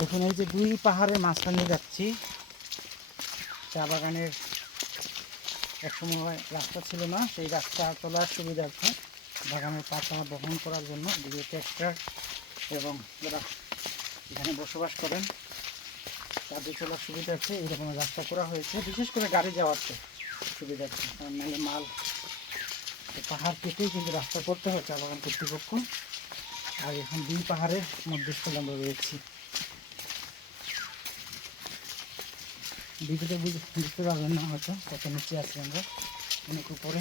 দেখুন এই যে দুই পাহাড়ের মাঝখানে যাচ্ছি। চা বাগানের একসময় রাস্তা ছিল না, সেই রাস্তা চলার সুবিধার্থে বাগানের পাতা বহন করার জন্য দুটো ট্র্যাক্টর এবং যারা এখানে বসবাস করেন তাদের চলার সুবিধার্থে এইরকম রাস্তা করা হয়েছে, বিশেষ করে গাড়ি যাওয়ার সুবিধার্থে। কারণ নাহলে মাল পাহাড় কেটেই কিন্তু রাস্তা করতে হয় চা বাগান কর্তৃপক্ষ। আর এখন দুই পাহাড়ের মধ্যস্থলে আমরা রয়েছি। ভিডিওতে বুঝতে পারবেন না হয়তো কত নিচে আছি আমরা, অনেক উপরে।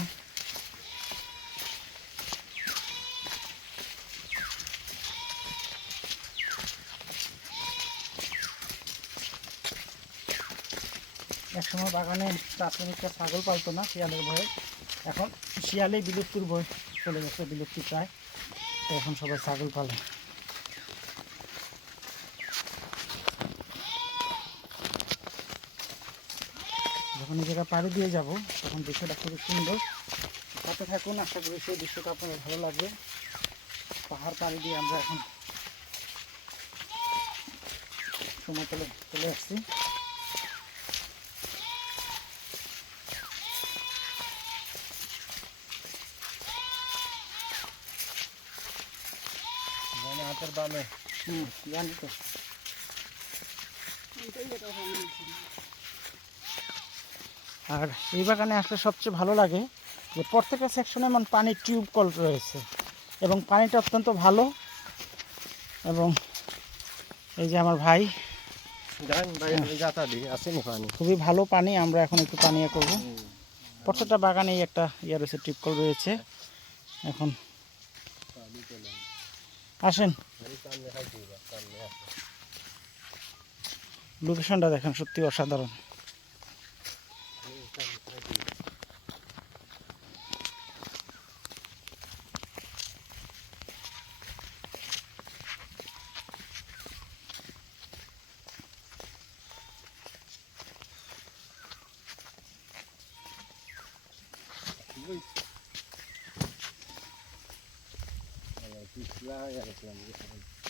একসময় বাগানে প্রাথমিকটা ছাগল পালতো না শিয়ালের ভয়ে, এখন শিয়ালেই বিলুপ্তির ভয় চলে গেছে, বিলুপ্তি প্রায়। তো এখন সবাই ছাগল পালে। যখন এই জায়গা পাড়ি দিয়ে যাব তখন দৃশ্যটা খুবই সুন্দর। সাথে থাকুন, আশা করি সেই দৃশ্যটা আপনার ভালো লাগবে। পাহাড় পাড়ি দিয়ে আমরা এখন সময় চলে আসছি। হাতের বামে জানি তো। আর এই বাগানে আসলে সবচেয়ে ভালো লাগে যে প্রত্যেকটা সেকশনে মানে পানির টিউব কল রয়েছে এবং পানিটা অত্যন্ত ভালো। এবং এই যে আমার ভাই খুবই ভালো পানি, আমরা এখন একটু পানীয় করবো। প্রত্যেকটা বাগানেই একটা ইয়ে রয়েছে, টিউব কল রয়েছে। এখন আসেন, লোকেশনটা দেখেন, সত্যি অসাধারণ। Bismillahirrahmanirrahim.